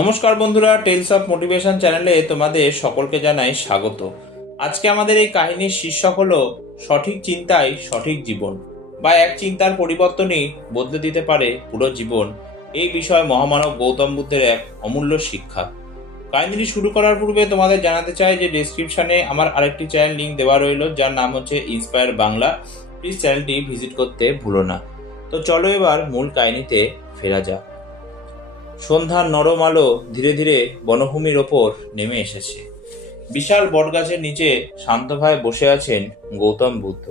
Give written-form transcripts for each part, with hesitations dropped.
নমস্কার বন্ধুরা, tales of motivation চ্যানেলে তোমাদের সকলকে জানাই স্বাগত। আজকে আমাদের এই কাহিনীর শীর্ষক হলো সঠিক চিন্তাই সঠিক জীবন, বা এক চিন্তার পরিবর্তনই বদলে দিতে পারে পুরো জীবন। এই বিষয় মহামানব গৌতম বুদ্ধের এক অমূল্য শিক্ষা। কাহিনীটি শুরু করার পূর্বে তোমাদের জানাতে চাই যে ডেসক্রিপশনে আমার আরেকটি চ্যানেল লিঙ্ক দেওয়া রইল, যার নাম হচ্ছে ইন্সপায়ার বাংলা। প্লিজ চ্যানেলটি ভিজিট করতে ভুলো না। তো চলো এবার মূল কাহিনীতে ফেরা যাক। সন্ধ্যার নরম আলো ধীরে ধীরে বনভূমির ওপর নেমে এসেছে। বিশাল বটগাছের নিচে শান্তভাবে বসে আছেন গৌতম বুদ্ধ।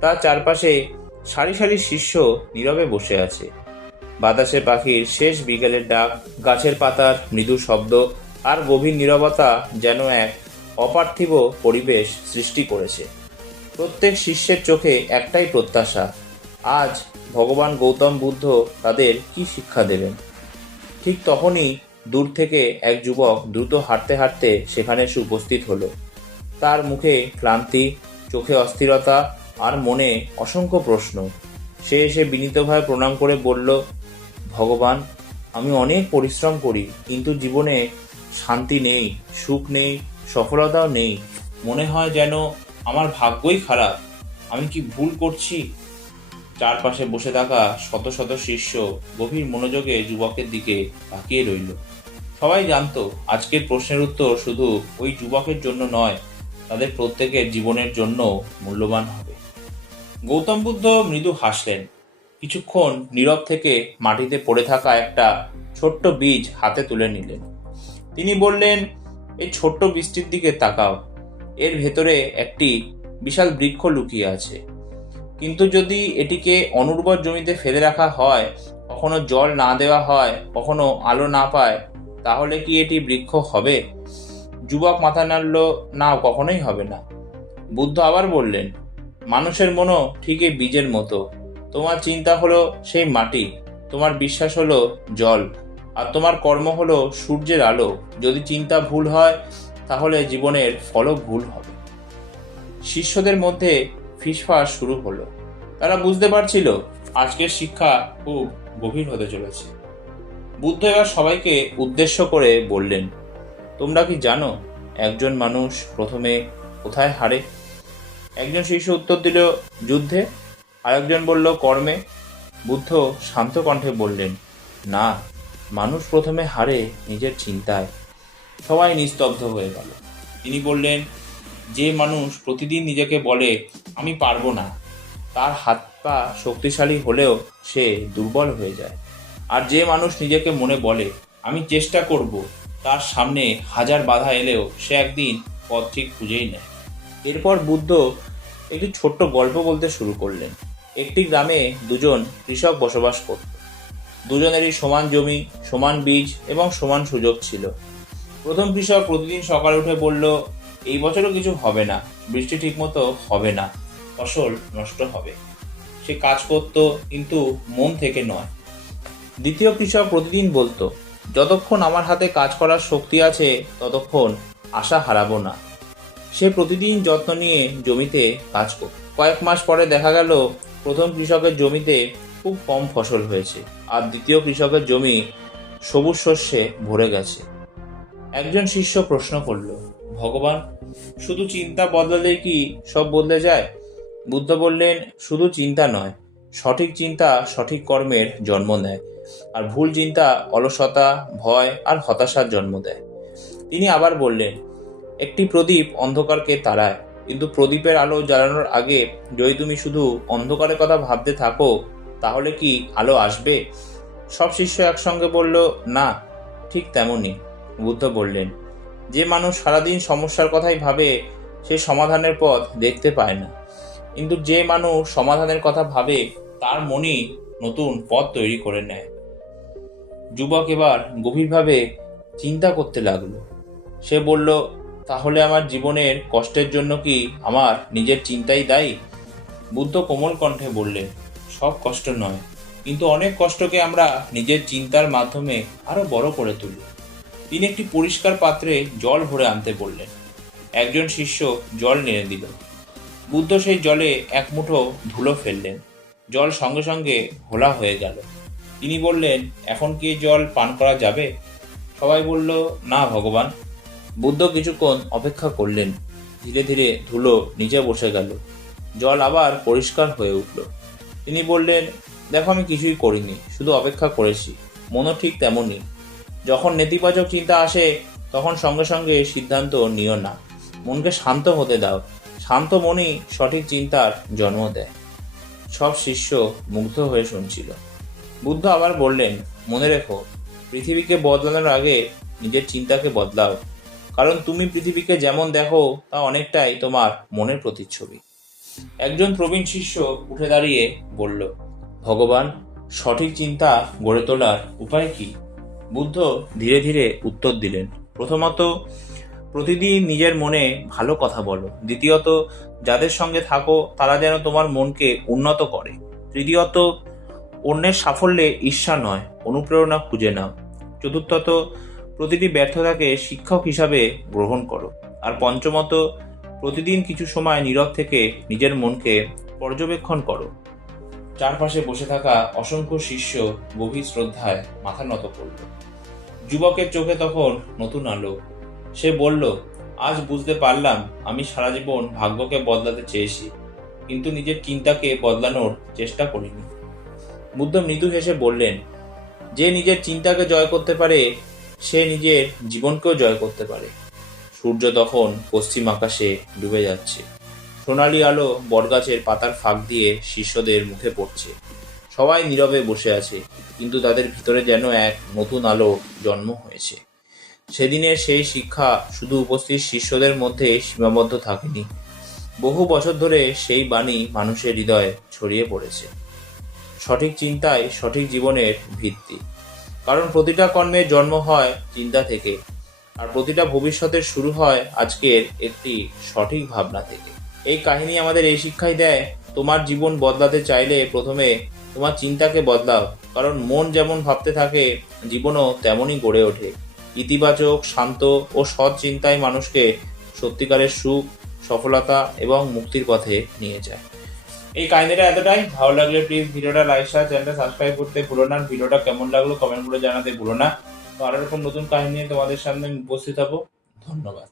তার চারপাশে সারি সারি শিষ্য নীরবে বসে আছে। বাতাসে পাখির শেষ বিকেলের ডাক, গাছের পাতার মৃদু শব্দ আর গভীর নীরবতা যেন এক অপার্থিব পরিবেশ সৃষ্টি করেছে। প্রত্যেক শিষ্যের চোখে একটাই প্রত্যাশা, আজ ভগবান গৌতম বুদ্ধ তাদের কি শিক্ষা দেবেন। ঠিক তখনই দূর থেকে এক যুবক দ্রুত হাঁটতে হাঁটতে সেখানে এসে উপস্থিত হলো। তার মুখে ক্লান্তি, চোখে অস্থিরতা আর মনে অসংখ্য প্রশ্ন। সে এসে বিনীতভাবে প্রণাম করে বলল, ভগবান, আমি অনেক পরিশ্রম করি, কিন্তু জীবনে শান্তি নেই, সুখ নেই, সফলতাও নেই। মনে হয় যেন আমার ভাগ্যই খারাপ। আমি কি ভুল করছি? চারপাশে বসে থাকা শত শত শিষ্য গভীর মনোযোগে যুবকের দিকে তাকিয়ে রইল। সবাই জানতো আজকের প্রশ্নের উত্তর শুধু ওই যুবকের জন্য নয়, তাদের প্রত্যেকের জীবনের জন্য মূল্যবান হবে। গৌতম বুদ্ধ মৃদু হাসলেন। কিছুক্ষণ নীরব থেকে মাটিতে পড়ে থাকা একটা ছোট্ট বীজ হাতে তুলে নিলেন। তিনি বললেন, এই ছোট্ট বীজটির দিকে তাকাও। এর ভেতরে একটি বিশাল বৃক্ষ লুকিয়ে আছে। কিন্তু যদি এটিকে অনুর্বর জমিতে ফেলে রাখা হয়, কখনো জল না দেওয়া হয়, কখনো আলো না পায়, তাহলে কি এটি বৃক্ষ হবে? যুবক মাথা নাড়ল, না, কখনোই হবে না। বুদ্ধ আবার বললেন, মানুষের মনও ঠিক এই বীজের মতো। তোমার চিন্তা হলো সেই মাটি, তোমার বিশ্বাস হলো জল, আর তোমার কর্ম হলো সূর্যের আলো। যদি চিন্তা ভুল হয়, তাহলে জীবনের ফলও ভুল হবে। শিষ্যদের মধ্যে ফিসফাস শুরু হলো। তারা বুঝতে পারছিল আজকের শিক্ষা খুব গভীর হতে চলেছে। বুদ্ধ এবার সবাইকে উদ্দেশ্য করে বললেন, তোমরা কি জানো একজন মানুষ প্রথমে কোথায় হারে? একজন শিষ্য উত্তর দিল, যুদ্ধে। আরেকজন বলল, কর্মে। বুদ্ধ শান্ত কণ্ঠে বললেন, না, মানুষ প্রথমে হারে নিজের চিন্তায়। সবাই নিস্তব্ধ হয়ে গেল। তিনি বললেন, যে মানুষ প্রতিদিন নিজেকে বলে আমি পারবো না, তার হাত পা শক্তিশালী হলেও সে দুর্বল হয়ে যায়। আর যে মানুষ নিজেকে মনে বলে আমি চেষ্টা করব, তার সামনে হাজার বাধা এলেও সে একদিন পথ ঠিক খুঁজেই নেয়। এরপর বুদ্ধ একটি ছোট্ট গল্প বলতে শুরু করলেন। একটি গ্রামে দুজন কৃষক বসবাস করত। দুজনেরই সমান জমি, সমান বীজ এবং সমান সুযোগ ছিল। প্রথম কৃষক প্রতিদিন সকালে উঠে বলল, এই বছরও কিছু হবে না, বৃষ্টি ঠিকমতো হবে না, ফসল নষ্ট হবে। সে কাজ করত, কিন্তু মন থেকে নয়। দ্বিতীয় কৃষক প্রতিদিন বলতো, যতক্ষণ আমার হাতে কাজ করার শক্তি আছে ততক্ষণ আশা হারাবো না। সে প্রতিদিন যত্ন নিয়ে জমিতে কাজ করত। কয়েক মাস পরে দেখা গেল প্রথম কৃষকের জমিতে খুব কম ফসল হয়েছে, আর দ্বিতীয় কৃষকের জমি সবুজ শস্যে ভরে গেছে। একজন শিষ্য প্রশ্ন করল, ভগবান, শুধু চিন্তা বদলালে কি সব বদলে যায়? বুদ্ধ বললেন, শুধু চিন্তা নয়, সঠিক চিন্তা সঠিক কর্মের জন্ম নেয়, আর ভুল চিন্তা অলসতা, ভয় আর হতাশার জন্ম দেয়। তিনি আবার বললেন, একটি প্রদীপ অন্ধকারকে তাড়ায়, কিন্তু প্রদীপের আলো জ্বালানোর আগে যদি তুমি শুধু অন্ধকারের কথা ভাবতে থাকো, তাহলে কি আলো আসবে? সব শিষ্য একসঙ্গে বলল, না, ঠিক তেমনই। বুদ্ধ বললেন, যে মানুষ সারাদিন সমস্যার কথাই ভাবে, সে সমাধানের পথ দেখতে পায় না। কিন্তু যে মানুষ সমাধানের কথা ভাবে, তার মনই নতুন পথ তৈরি করে নেয়। যুবক এবার গভীরভাবে চিন্তা করতে লাগলো। সে বলল, তাহলে আমার জীবনের কষ্টের জন্য কি আমার নিজের চিন্তাই দায়ী? বুদ্ধ কোমল কণ্ঠে বললেন, সব কষ্ট নয়, কিন্তু অনেক কষ্টকে আমরা নিজের চিন্তার মাধ্যমে আরো বড় করে তুলি। তিনি একটি পরিষ্কার পাত্রে জল ভরে আনতে বললেন। একজন শিষ্য জল নেড়ে দিল। বুদ্ধ সেই জলে এক মুঠো ধুলো ফেললেন। জল সঙ্গে সঙ্গে ঘোলা হয়ে গেল। তিনি বললেন, এখন কি এই জল পান করা যাবে? সবাই বলল, না ভগবান। বুদ্ধ কিছুক্ষণ অপেক্ষা করলেন। ধীরে ধীরে ধুলো নিচে বসে গেল। জল আবার পরিষ্কার হয়ে উঠল। তিনি বললেন, দেখো, আমি কিছুই করিনি, শুধু অপেক্ষা করেছি। মনও ঠিক তেমনই। যখন নেতিবাচক চিন্তা আসে তখন সঙ্গে সঙ্গে সিদ্ধান্ত নিও না। মনকে শান্ত হতে দাও। শান্ত মনই সঠিক চিন্তার জন্ম দেয়। সব শিষ্য মুগ্ধ হয়ে শুনছিল। বুদ্ধ আবার বললেন, মনে রেখো, পৃথিবীকে বদলানোর আগে নিজের চিন্তাকে বদলাও। কারণ তুমি পৃথিবীকে যেমন দেখো তা অনেকটাই তোমার মনের প্রতিচ্ছবি। একজন প্রবীণ শিষ্য উঠে দাঁড়িয়ে বলল, ভগবান, সঠিক চিন্তা গড়ে তোলার উপায় কি? বুদ্ধ ধীরে ধীরে উত্তর দিলেন, প্রথমত, প্রতিদিন নিজের মনে ভালো কথা বলো। দ্বিতীয়ত, যাদের সঙ্গে থাকো তারা যেন তোমার মনকে উন্নত করে। তৃতীয়ত, অন্যের সাফল্যে ঈর্ষা নয়, অনুপ্রেরণা খুঁজে নাও। চতুর্থত, প্রতিটি ব্যর্থতাকে শিক্ষক হিসাবে গ্রহণ করো। আর পঞ্চমত, প্রতিদিন কিছু সময় নীরব থেকে নিজের মনকে পর্যবেক্ষণ করো। চারপাশে বসে থাকা অসংখ্য শিষ্য গভীর শ্রদ্ধায় মাথা নত করল। যুবকের চোখে তখন নতুন আলো। সে বলল, আজ বুঝতে পারলাম আমি সারা জীবন ভাগ্যকে বদলাতে চেয়েছি, কিন্তু নিজের চিন্তাকে বদলানোর চেষ্টা করিনি। বুদ্ধ মৃদু হেসে বললেন, যে নিজের চিন্তাকে জয় করতে পারে সে নিজের জীবনকেও জয় করতে পারে। সূর্য তখন পশ্চিম আকাশে ডুবে যাচ্ছে। সোনালি আলো বটগাছের পাতার ফাঁক দিয়ে শিষ্যদের মুখে পড়ছে। সবাই নীরবে বসে আছে, কিন্তু তাদের ভিতরে যেন এক নতুন আলো জন্ম হয়েছে। সেদিনের সেই শিক্ষা শুধু উপস্থিত শিষ্যদের মধ্যে সীমাবদ্ধ থাকেনি। বহু বছর ধরে সেই বাণী মানুষের হৃদয়ে ছড়িয়ে পড়েছে। সঠিক চিন্তাই সঠিক জীবনের ভিত্তি। কারণ প্রতিটা কর্মের জন্ম হয় চিন্তা থেকে, আর প্রতিটা ভবিষ্যতের শুরু হয় আজকের একটি সঠিক ভাবনা থেকে। এই কাহিনী আমাদের এই শিক্ষাই দেয়, তোমার জীবন বদলাতে চাইলে প্রথমে তোমার চিন্তাকে বদলাও। কারণ মন যেমন ভাবতে থাকে, জীবনও তেমনই গড়ে ওঠে। ইতিবাচক, শান্ত ও সৎ চিন্তাই মানুষকে সত্যিকারের সুখ, সফলতা এবং মুক্তির পথে নিয়ে যায়। এই কাহিনীটা এতটাই। ভালো লাগলে প্লিজ ভিডিওটা লাইক, শেয়ার, চ্যানেলটা সাবস্ক্রাইব করতে ভুলো না। ভিডিওটা কেমন লাগলো কমেন্ট করে জানাতে ভুলো না। তো আরো এরকম নতুন কাহিনী নিয়ে তোমাদের সামনে উপস্থিত হবো। ধন্যবাদ।